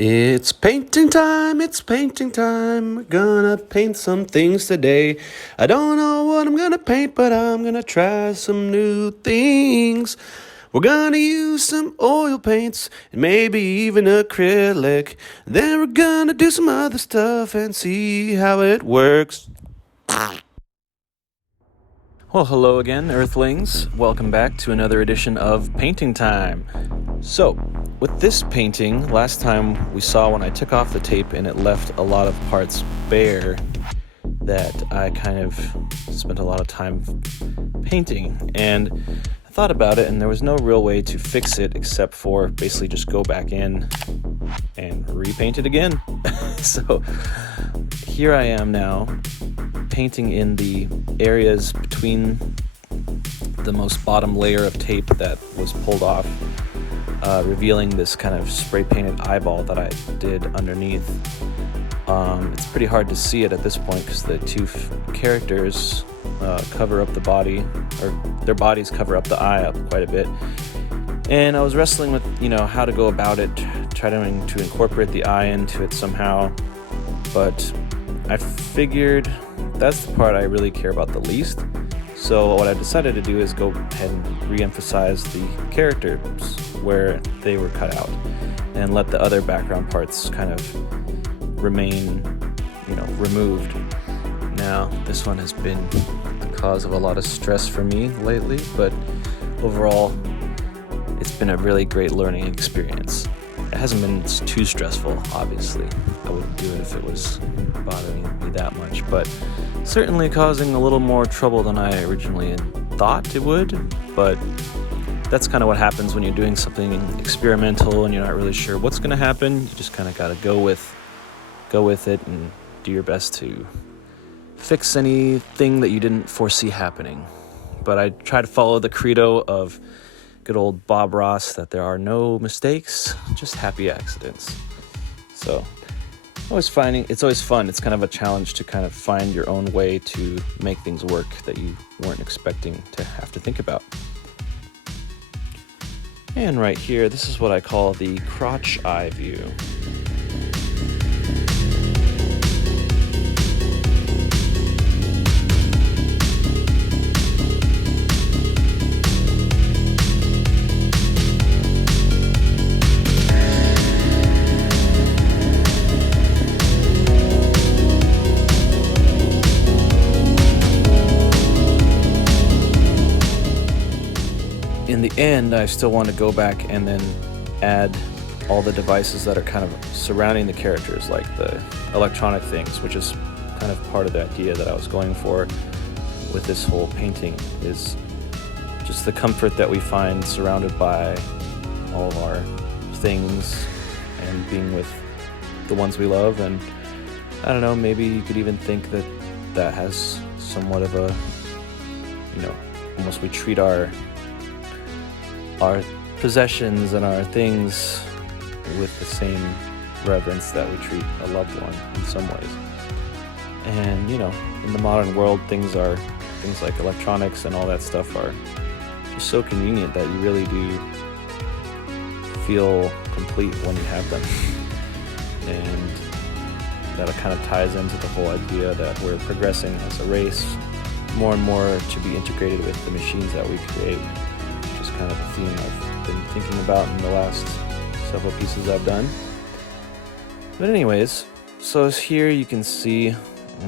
It's painting time, it's painting time. We're gonna paint some things today. I don't know what I'm gonna paint, but I'm gonna try some new things. We're gonna use some oil paints and maybe even acrylic. Then we're gonna do some other stuff and see how it works. Well, hello again, Earthlings. Welcome back to another edition of Painting Time. So, with this painting, last time we saw when I took off the tape and it left a lot of parts bare that I kind of spent a lot of time painting. And I thought about it, and there was no real way to fix it except for basically just go back in and repaint it again. So, here I am now, painting in the areas between the most bottom layer of tape that was pulled off, revealing this kind of spray painted eyeball that I did underneath. It's pretty hard to see it at this point because the two characters cover up the body, or their bodies cover up the eye up quite a bit. And I was wrestling with, how to go about it, trying to incorporate the eye into it somehow, but I figured that's the part I really care about the least. So what I decided to do is go ahead and re-emphasize the characters where they were cut out and let the other background parts kind of remain, removed. Now, this one has been the cause of a lot of stress for me lately, but overall, it's been a really great learning experience. It hasn't been too stressful, obviously. I wouldn't do it if it was bothering me that much, but certainly causing a little more trouble than I originally thought it would. But that's kind of what happens when you're doing something experimental and you're not really sure what's going to happen. You just kind of got to go with it and do your best to fix anything that you didn't foresee happening. But I try to follow the credo of good old Bob Ross, that there are no mistakes, just happy accidents. So it's always fun. It's kind of a challenge to kind of find your own way to make things work that you weren't expecting to have to think about. And right here, this is what I call the crotch eye view. In the end, I still want to go back and then add all the devices that are kind of surrounding the characters, like the electronic things, which is kind of part of the idea that I was going for with this whole painting, is just the comfort that we find surrounded by all of our things and being with the ones we love. And I don't know, maybe you could even think that that has somewhat of a, almost we treat our possessions and our things with the same reverence that we treat a loved one in some ways. And in the modern world, things like electronics and all that stuff are just so convenient that you really do feel complete when you have them. And that kind of ties into the whole idea that we're progressing as a race more and more to be integrated with the machines that we create. Kind of a theme I've been thinking about in the last several pieces I've done. But anyways, so here you can see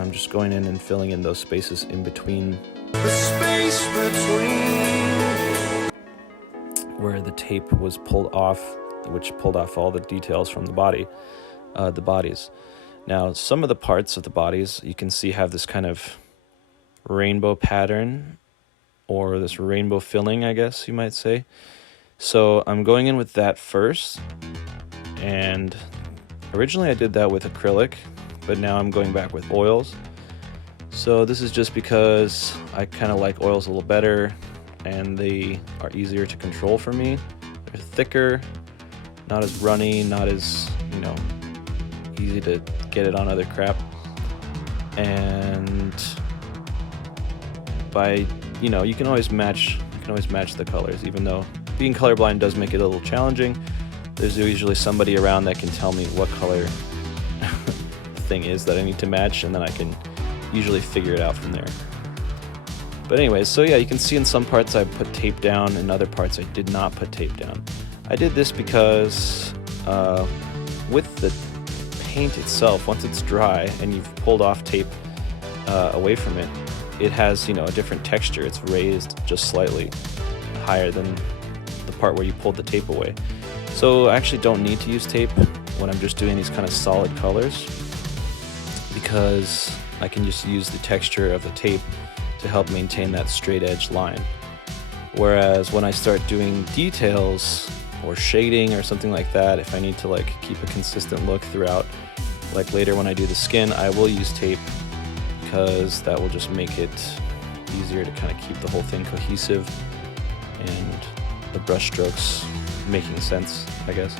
I'm just going in and filling in those spaces in between, the space between where the tape was pulled off, which pulled off all the details from the bodies. Now, some of the parts of the bodies you can see have this kind of rainbow pattern, or this rainbow filling, I guess you might say. So I'm going in with that first, and originally I did that with acrylic, but now I'm going back with oils. So this is just because I kind of like oils a little better, and they are easier to control for me. They're thicker, not as runny, not as, easy to get it on other crap. And by you can always match the colors, even though being colorblind does make it a little challenging. there's usually somebody around that can tell me what color the thing is that I need to match, and then I can usually figure it out from there. But anyways, so yeah, you can see in some parts I put tape down, in other parts I did not put tape down. I did this because with the paint itself, once it's dry and you've pulled off tape away from it, it has, you know, a different texture. It's raised just slightly higher than the part where you pulled the tape away. So I actually don't need to use tape when I'm just doing these kind of solid colors, because I can just use the texture of the tape to help maintain that straight edge line. Whereas when I start doing details or shading or something like that, if I need to like keep a consistent look throughout, like later when I do the skin, I will use tape, because that will just make it easier to kind of keep the whole thing cohesive and the brush strokes making sense, I guess.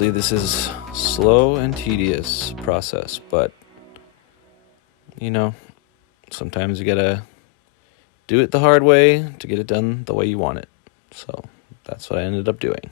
Obviously, this is slow and tedious process, but, sometimes you gotta do it the hard way to get it done the way you want it. So that's what I ended up doing.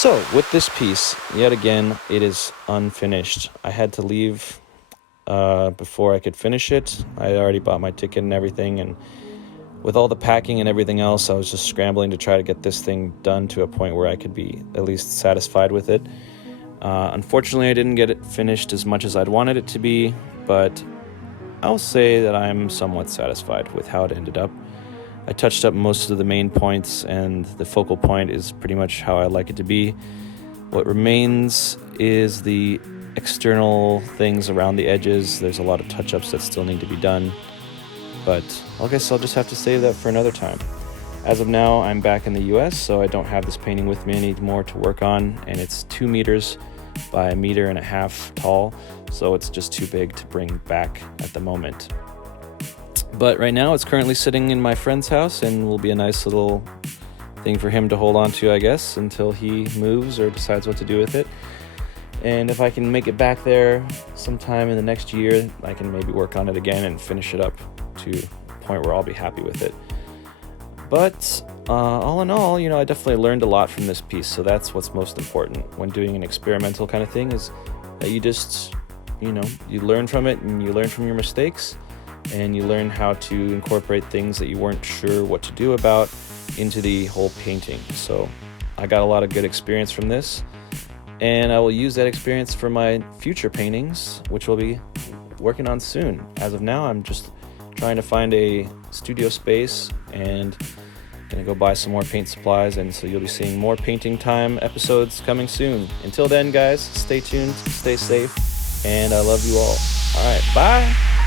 So, with this piece, yet again, it is unfinished. I had to leave before I could finish it. I had already bought my ticket and everything, and with all the packing and everything else, I was just scrambling to try to get this thing done to a point where I could be at least satisfied with it. Unfortunately, I didn't get it finished as much as I'd wanted it to be, but I'll say that I'm somewhat satisfied with how it ended up. I touched up most of the main points, and the focal point is pretty much how I like it to be. What remains is the external things around the edges. There's a lot of touch-ups that still need to be done, but I guess I'll just have to save that for another time. As of now, I'm back in the US, so I don't have this painting with me anymore to work on, and it's 2 meters by 1.5 meters tall, so it's just too big to bring back at the moment. But right now it's currently sitting in my friend's house and will be a nice little thing for him to hold on to, I guess, until he moves or decides what to do with it. And if I can make it back there sometime in the next year, I can maybe work on it again and finish it up to a point where I'll be happy with it. But all in all, I definitely learned a lot from this piece, so that's what's most important when doing an experimental kind of thing, is that you just, you learn from it, and you learn from your mistakes, and you learn how to incorporate things that you weren't sure what to do about into the whole painting. So I got a lot of good experience from this, and I will use that experience for my future paintings, which we'll be working on soon. As of now, I'm just trying to find a studio space and gonna go buy some more paint supplies, and so you'll be seeing more Painting Time episodes coming soon. Until then, guys, stay tuned, stay safe, and I love you all. All right, bye.